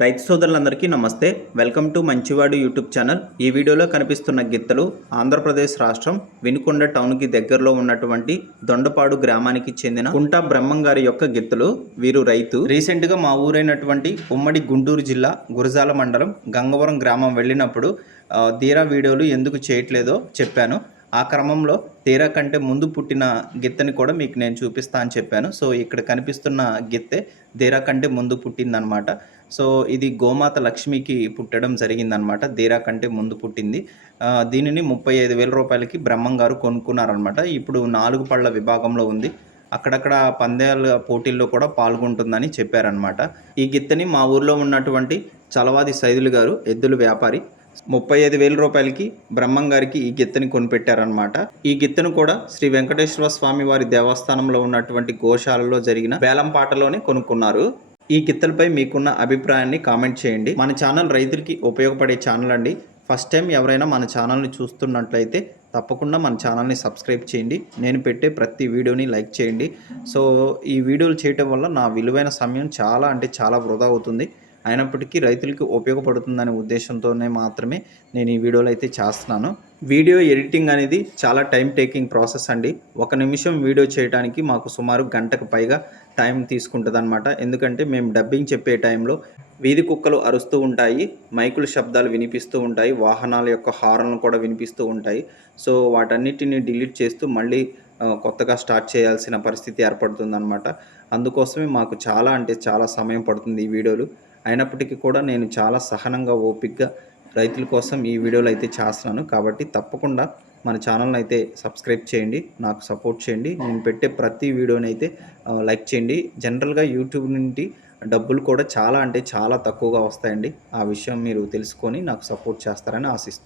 రైతు సోదరులందరికీ నమస్తే. వెల్కమ్ టు మంచివాడు యూట్యూబ్ ఛానల్. ఈ వీడియోలో కనిపిస్తున్న గిత్తలు ఆంధ్రప్రదేశ్ రాష్ట్రం వినుకొండ టౌన్కి దగ్గరలో ఉన్నటువంటి దొండపాడు గ్రామానికి చెందిన కుంటా బ్రహ్మం గారి యొక్క గిత్తలు వీరు రైతు. రీసెంట్గా మా ఊరైనటువంటి ఉమ్మడి గుంటూరు జిల్లా గురజాల మండలం గంగవరం గ్రామం వెళ్ళినప్పుడు ఆ, తీరా వీడియోలు ఎందుకు చేయట్లేదో చెప్పాను. ఆ క్రమంలో తేరా కంటే ముందు పుట్టిన గిత్తెని కూడా మీకు నేను చూపిస్తా అని చెప్పాను. సో ఇక్కడ కనిపిస్తున్న గిత్తె దేరా కంటే ముందు పుట్టిందనమాట. సో ఇది గోమాత లక్ష్మికి పుట్టడం జరిగిందనమాట. దేరా కంటే ముందు పుట్టింది. దీనిని ముప్పై ఐదు వేల రూపాయలకి బ్రహ్మం గారు కొనుక్కున్నారనమాట. ఇప్పుడు నాలుగు పళ్ళ విభాగంలో ఉంది. అక్కడక్కడ పందేల పోటీల్లో కూడా పాల్గొంటుందని చెప్పారనమాట. ఈ గిత్తెని మా ఊర్లో ఉన్నటువంటి చలవాది సైదులు గారు ఎద్దుల వ్యాపారి ముప్పై ఐదు వేల రూపాయలకి బ్రహ్మం గారికి ఈ గిత్తని కొనిపెట్టారనమాట ఈ గిత్తను కూడా శ్రీ వెంకటేశ్వర స్వామి వారి దేవస్థానంలో ఉన్నటువంటి గోశాలలో జరిగిన వేలం పాటలోనే కొనుక్కున్నారు. ఈ గిత్తలపై మీకున్న అభిప్రాయాన్ని కామెంట్ చేయండి. మన ఛానల్ రైతులకి ఉపయోగపడే ఛానల్ అండి. ఫస్ట్ టైం ఎవరైనా మన ఛానల్ని చూస్తున్నట్లయితే తప్పకుండా మన ఛానల్ని సబ్స్క్రైబ్ చేయండి. నేను పెట్టే ప్రతి వీడియోని లైక్ చేయండి. సో ఈ వీడియోలు చేయటం వల్ల నా విలువైన సమయం చాలా అంటే చాలా వృధా అవుతుంది. అయినప్పటికీ రైతులకి ఉపయోగపడుతుందనే ఉద్దేశంతోనే మాత్రమే నేను ఈ వీడియోలో అయితే చేస్తున్నాను. వీడియో ఎడిటింగ్ అనేది చాలా టైం టేకింగ్ ప్రాసెస్ అండి. ఒక నిమిషం వీడియో చేయడానికి మాకు సుమారు గంటకు పైగా టైం తీసుకుంటుంది ఎందుకంటే మేము డబ్బింగ్ చెప్పే టైంలో వీధి కుక్కలు అరుస్తూ ఉంటాయి మైకుల శబ్దాలు వినిపిస్తూ ఉంటాయి వాహనాల యొక్క హార్న్లు కూడా వినిపిస్తూ ఉంటాయి. సో వాటన్నిటిని డిలీట్ చేస్తూ మళ్ళీ కొత్తగా స్టార్ట్ చేయాల్సిన పరిస్థితి ఏర్పడుతుందన్నమాట. అందుకోసమే మాకు చాలా అంటే చాలా సమయం పడుతుంది ఈ వీడియోలు. అయినప్పటికీ కూడా నేను చాలా సహనంగా ఓపిక్గా రైతుల కోసం ఈ వీడియోలు అయితే చేస్తున్నాను. కాబట్టి తప్పకుండా మన ఛానల్ని అయితే సబ్స్క్రైబ్ చేయండి నాకు సపోర్ట్ చేయండి. నేను పెట్టే ప్రతి వీడియోని అయితే లైక్ చేయండి. జనరల్గా యూట్యూబ్ నుండి డబ్బులు కూడా చాలా అంటే చాలా తక్కువగా వస్తాయండి. ఆ విషయం మీరు తెలుసుకొని నాకు సపోర్ట్ చేస్తారని ఆశిస్తున్నాను